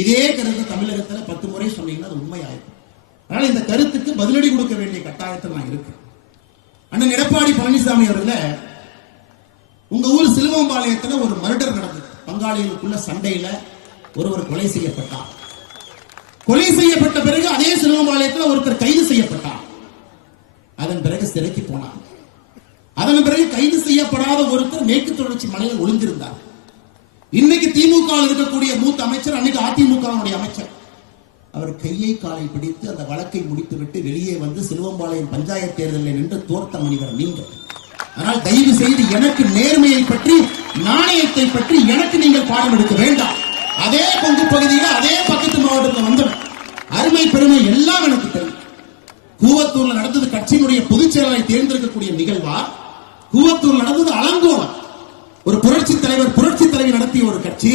இதே கருத்து தமிழகத்துல பத்து முறை சொன்னீங்கன்னா அது உண்மையாயிருக்கும் அதனால இந்த கருத்துக்கு பதிலடி கொடுக்க வேண்டிய கட்டாயத்தில் நான் இருக்கேன் அண்ணன் எடப்பாடி பழனிசாமி அவர்கள உங்க ஊர் சிலுவம்பாளையத்துல ஒரு மர்டர் நடந்தது. பங்காளிகளுக்குள்ள சண்டையில ஒருவர் கொலை செய்யப்பட்டார். கொலை செய்யப்பட்ட பிறகு அதே சிலுவம்பாளையத்துல ஒருத்தர் கைது செய்யப்பட்டார். அதன் பிறகு சிறைக்கு போனார். அதன் பிறகு கைது செய்யப்படாத ஒருத்தர் மேற்கு தொடர்ச்சி மலையில் ஒளிந்திருந்தார். இன்னைக்கு திமுக இருக்கக்கூடிய மூத்த அமைச்சர் அன்னைக்கு அதிமுக அவர் கையை காலை பிடித்து அந்த வழக்கை முடித்துவிட்டு வெளியே வந்து சிலுவம்பாளையம் பஞ்சாயத்து தேர்தலில் நின்று தோர்த்த மனிதர் நீங்கள். ஆனால் தயவு செய்து எனக்கு நேர்மையை பற்றி நாணயத்தை பற்றி எனக்கு நீங்கள் பாடம் எடுக்க வேண்டாம். அதே கொங்கு பகுதியில் அதே பக்கத்து மாவட்டத்தில் வந்தவன். அருமை பெருமை எல்லாம் எனக்கு தெரியும். கூவத்தூர்ல நடந்தது கட்சியினுடைய பொதுச் செயலரை தேர்ந்தெடுக்கக்கூடிய நிகழ்வா? கூவத்தூர் நடந்தது அலங்கோலம் ஒரு புரட்சி தலைவர் புரட்சி தலைவி நடத்திய ஒரு கட்சி.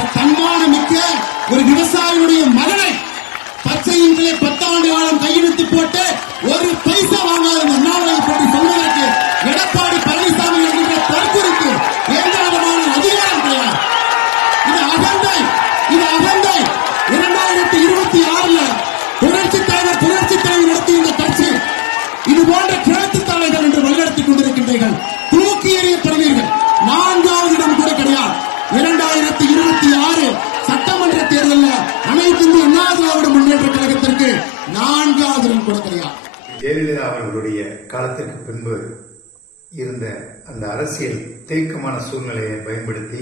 தன்மானமிக்க ஒரு விவசாயியுடைய மகனை பச்சையின்களே பத்தாண்டு காலம் கையெழுத்து போட்டு ஒரு பைசா திராவிட முன்னேற்ற கழகத்திற்கு நான்காவது இடம் கொடுக்கிறார் ஜெயலலிதா அவர்களுடைய காலத்திற்கு பின்பு இருந்த அந்த அரசியல் தேக்கமான சூழ்நிலையை பயன்படுத்தி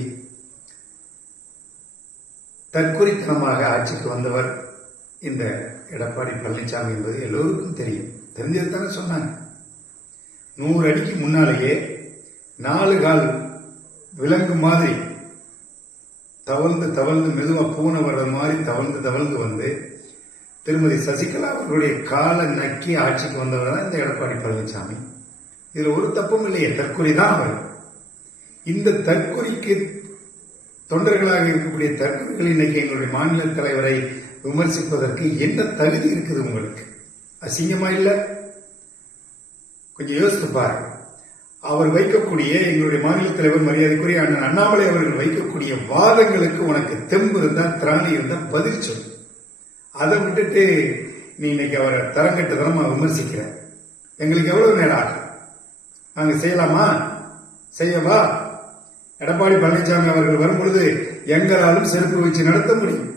தற்குறித்தனமாக ஆட்சிக்கு வந்தவர் இந்த எடப்பாடி பழனிசாமி என்பது எல்லோருக்கும் தெரியும். தெரிஞ்சது தானே சொன்னாங்க. நூறு அடிக்கு முன்னாலேயே நாலு கால் விலங்கு மாதிரி தவழ்ந்து தவழ்ந்து மெதுவா பூனை வர்ற மாதிரி தவழ்ந்து தவழ்ந்து வந்து திருமதி சசிகலா அவர்களுடைய காலை நக்கி ஆட்சிக்கு வந்தவர் தான் இந்த எடப்பாடி பழனிசாமி. இதுல ஒரு தப்பும் இல்லையே தற்கொலை தான் அவர். இந்த தற்கொலைக்கு தொண்டர்களாக இருக்கக்கூடிய தற்கொலைகள் இன்னைக்கு எங்களுடைய மாநில தலைவரை விமர்சிப்பதற்கு என்ன தகுதி இருக்குது உங்களுக்கு? அசிங்கமா இல்ல? கொஞ்சம் யோசித்து பாருங்க. அவர் வைக்கக்கூடிய எங்களுடைய மாநில தலைவர் மரியாதைக்குரிய அண்ணன் அண்ணாமலை அவர்கள் வைக்கக்கூடிய வாதங்களுக்கு உனக்கு தெம்பு இருந்தா திராணி இருந்தா பதில் சொல். அதை விட்டுட்டு நீ இன்னைக்கு அவரை தரங்கட்டதனமா விமர்சிக்கிற. எங்களுக்கு எவ்வளவு நேரம் ஆகும் நாங்க செய்யலாமா? செய்யவா? எடப்பாடி பழனிசாமி அவர்கள் வரும்பொழுது எங்களாலும் செருப்பு வச்சு நடத்த முடியும்.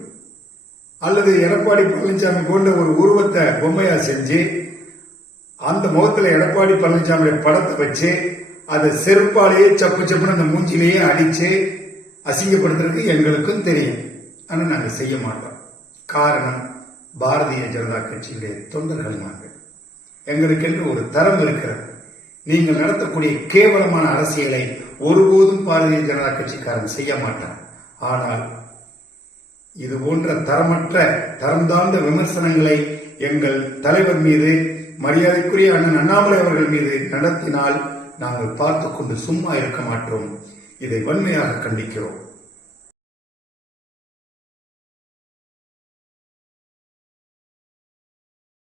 அல்லது எடப்பாடி பழனிசாமி போன்ற ஒரு உருவத்தை பொம்மையா செஞ்சு அந்த முகத்துல எடப்பாடி பழனிசாமியுடைய படத்தை வச்சு அதை செருப்பாலேயே சப்பு சப்புன்னு அந்த மூஞ்சிலேயே அடிச்சு அசிங்கப்படுத்துறதுக்கு எங்களுக்கும் தெரியும். ஆனா நாங்க செய்ய மாட்டோம். காரணம் பாரதிய ஜனதா கட்சியுடைய தொண்டர்கள் நாங்கள் எங்களுக்கென்று ஒரு தரம் இருக்கிறது. நீங்கள் நடத்தக்கூடிய கேவலமான அரசியலை ஒருபோதும் பாரதிய ஜனதா கட்சிக்காரன் செய்ய மாட்டான். ஆனால் இது போன்ற தரமற்ற தரம் தாழ்ந்த விமர்சனங்களை எங்கள் தலைவர் மீது மரியாதைக்குரிய அண்ணன் அண்ணாமலை அவர்கள் மீது நடத்தினால் நாங்கள் பார்த்து கொண்டு சும்மா இருக்க மாட்டோம். இதை வன்மையாக கண்டிக்கிறோம்.